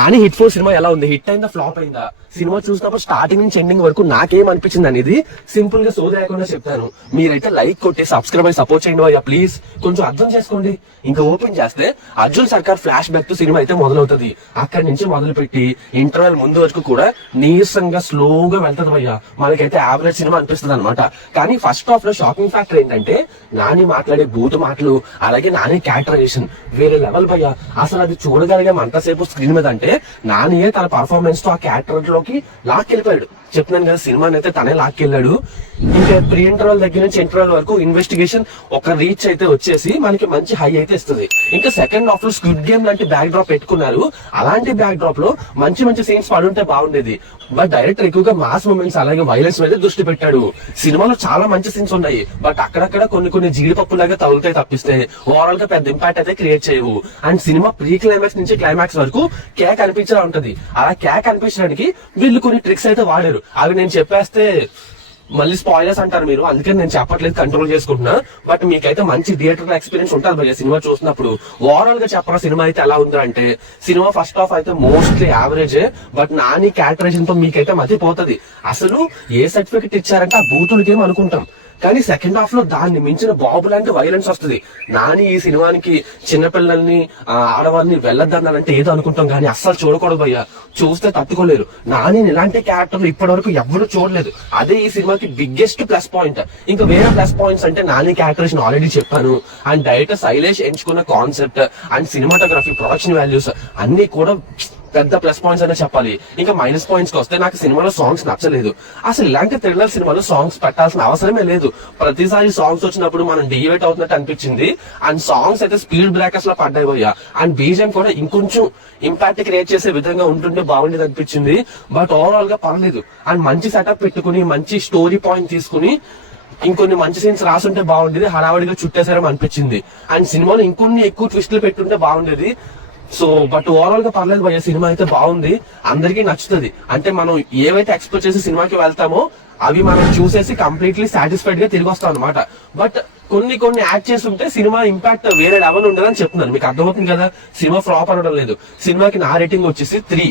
Nani hit four cinema ఎలా ఉంది? Hit అయిందా, ఫ్లాప్ అయిందా? సినిమా చూసినప్పుడు స్టార్టింగ్ నుంచి ఎండింగ్ వరకు నాకేం అనిపించింది అనేది సింపుల్ గా సోది లేకుండా చెప్తాను. మీరైతే లైక్ కొట్టి సబ్స్క్రైబ్ అయి సపోర్ట్ చేయండి అయ్యా ప్లీజ్. కొంచెం అర్థం చేసుకోండి. ఇంకా ఓపెన్ చేస్తే అర్జున్ సర్కార్ ఫ్లాష్ బ్యాక్ తో సినిమా అయితే మొదలవుతుంది. అక్కడి నుంచి మొదలు పెట్టి ఇంటర్వెల్ ముందు వరకు కూడా నీరసంగా స్లోగా వెళ్తది భయ్యా. మనకైతే యావరేజ్ సినిమా అనిపిస్తుంది అనమాట. కానీ ఫస్ట్ హాఫ్ లో షాకింగ్ ఫ్యాక్టర్ ఏంటంటే నాని మాట్లాడే బూత్ మాటలు, అలాగే నాని క్యారెక్టరైజేషన్ వేరే లెవెల్ భయ్యా. అసలు అది చూడగలిగే అంతసేపు స్క్రీన్ మీద అంటే నానియే తన పర్ఫార్మెన్స్ తో ఆ క్యారెక్టర్ లోకి లాక్కెళ్ళిపోయాడు. చెప్తున్నాను కదా, సినిమాని అయితే తనే లాక్కెళ్ళాడు. ఇంకా ప్రీ ఇంటర్వల్ దగ్గర నుంచి ఇంటర్వల్ వరకు ఇన్వెస్టిగేషన్ ఒక రీచ్ అయితే వచ్చేసి మనకి మంచి హై అయితే ఇస్తుంది. ఇంకా సెకండ్ హాఫ్ లో స్క్విడ్ గేమ్ లాంటి బ్యాక్ డ్రాప్ పెట్టుకున్నారు. అలాంటి బ్యాక్ డ్రాప్ లో మంచి మంచి సీన్స్ పడుంటే బాగుండేది. బట్ డైరెక్టర్ ఎక్కువగా మాస్ మూమెంట్స్ అలాగే వైలెన్స్ మీద దృష్టి పెట్టాడు. సినిమాలో చాలా మంచి సీన్స్ ఉన్నాయి, బట్ అక్కడక్కడ కొన్ని జీడిపప్పు లాగా తగులుతాయి తప్పిస్తే ఓవరాల్ గా పెద్ద ఇంపాక్ట్ అయితే క్రియేట్ చేయవు. అండ్ సినిమా ప్రీ క్లైమాక్స్ నుంచి క్లైమాక్స్ వరకు కేక్ అనిపించలా ఉంటది. అలా కేక్ అనిపించడానికి వీళ్ళు కొన్ని ట్రిక్స్ అయితే వాడారు. అవి నేను చెప్పేస్తే మళ్ళీ స్పాయిలర్స్ అంటారు మీరు, అందుకని నేను చెప్పట్లేదు, కంట్రోల్ చేసుకుంటున్నా. బట్ మీకైతే మంచి థియేటర్ ఎక్స్పీరియన్స్ ఉంటుంది భయ్య సినిమా చూసినప్పుడు. ఓవరాల్ గా చెప్పరా సినిమా అయితే ఎలా ఉందా అంటే, సినిమా ఫస్ట్ హాఫ్ అయితే mostly average, but Nani characterization తో మీకైతే మతిపోతుంది. అసలు ఏ సర్టిఫికెట్ ఇచ్చారంటే ఆ బూతులకేం అనుకుంటాం, కానీ సెకండ్ హాఫ్ లో దాన్ని మించిన బాబు లాంటి వైలెన్స్ వస్తుంది. నాని ఈ సినిమానికి చిన్నపిల్లల్ని ఆడవాళ్ళని వెళ్ళొద్దన్నానంటే ఏదో అనుకుంటాం, కానీ అస్సలు చూడకూడదు భయ్యా. చూస్తే తట్టుకోలేరు. నాని ఇలాంటి క్యారెక్టర్లు ఇప్పటి వరకు ఎవరు చూడలేదు. అదే ఈ సినిమాకి బిగ్గెస్ట్ ప్లస్ పాయింట్. ఇంకా వేరే ప్లస్ పాయింట్స్ అంటే నాని క్యారెక్టరేషన్ ఆల్రెడీ చెప్పాను. అండ్ డైరెక్టర్ శైలేష్ ఎంచుకున్న concept and cinematography, production values అన్ని కూడా పెద్ద ప్లస్ పాయింట్స్ అనే చెప్పాలి. ఇంకా మైనస్ పాయింట్స్ కి వస్తే నాకు సినిమాలో సాంగ్స్ నచ్చలేదు. అసలు ఇలాంటి థ్రిల్లర్ సినిమాలో సాంగ్స్ పెట్టాల్సిన అవసరమే లేదు. ప్రతిసారి సాంగ్స్ వచ్చినప్పుడు మనం డివేట్ అవుతున్నట్టు అనిపించింది. అండ్ సాంగ్స్ అయితే స్పీడ్ బ్రేకర్స్ లో పడ్డాయి పోయా. అండ్ బీజం కూడా ఇంకొంచెం ఇంపాక్ట్ క్రియేట్ చేసే విధంగా ఉంటుంటే బాగుండేది అనిపించింది. బట్ ఓవరాల్ గా పర్లేదు. అండ్ మంచి సెటప్ పెట్టుకుని మంచి స్టోరీ పాయింట్ తీసుకుని ఇంకొన్ని మంచి సీన్స్ రాసుంటే బాగుండేది. హడావడిగా చుట్టేసారని అనిపించింది. అండ్ సినిమాలో ఇంకొన్ని ఎక్కువ ట్విస్టులు పెట్టుంటే బాగుండేది. సో బట్ ఓవరాల్ గా పర్లేదు భయ్య, సినిమా అయితే బాగుంది, అందరికీ నచ్చుతుంది. అంటే మనం ఏవైతే ఎక్స్పెక్ట్ చేసి సినిమాకి వెళ్తామో అవి మనం చూసేసి కంప్లీట్లీ సాటిస్ఫైడ్ గా తిరిగి వస్తాం అనమాట. బట్ కొన్ని యాడ్ చేస్తుంటే సినిమా ఇంపాక్ట్ వేరే లెవెల్ ఉండదని చెప్తున్నాను. మీకు అర్థమవుతుంది కదా, సినిమా ఫ్లాప్ అనడం లేదు. సినిమాకి నా రేటింగ్ వచ్చేసి 3.